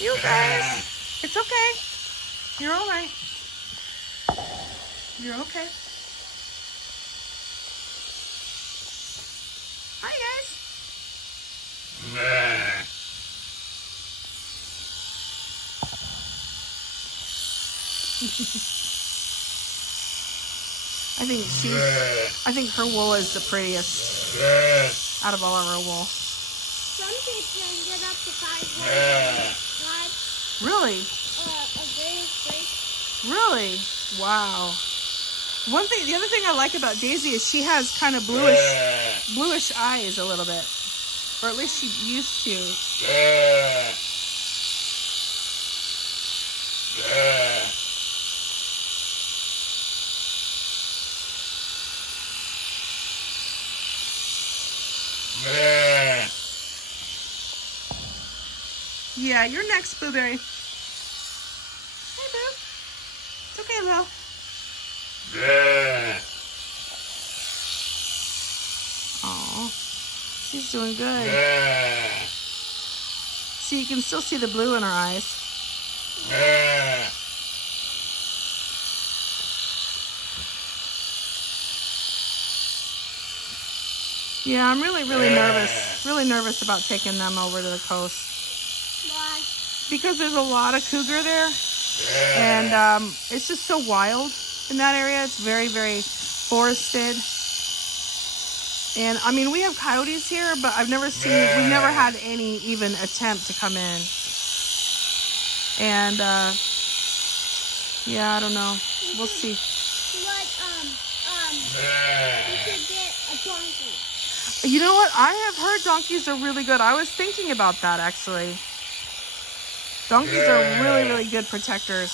You guys, it's okay. You're all right. You're okay. Hi, guys. I think her wool is the prettiest out of all of our wool. Some kids can get up to 5 Really? Really? Wow. The other thing I like about Daisy is she has kind of bluish eyes a little bit, or at least she used to. Yeah, you're next, Blueberry. Hey, Boo. It's okay, Lil. Aw, she's doing good. See, you can still see the blue in her eyes. Yeah, I'm really nervous about taking them over to the coast. Why? Because there's a lot of cougar there, and it's just so wild in that area. It's very, very forested. And I mean, we have coyotes here, but we've never had any even attempt to come in. And yeah, I don't know. We'll see. You could get a donkey. You know what? I have heard donkeys are really good. I was thinking about that, actually. Donkeys are really, really good protectors.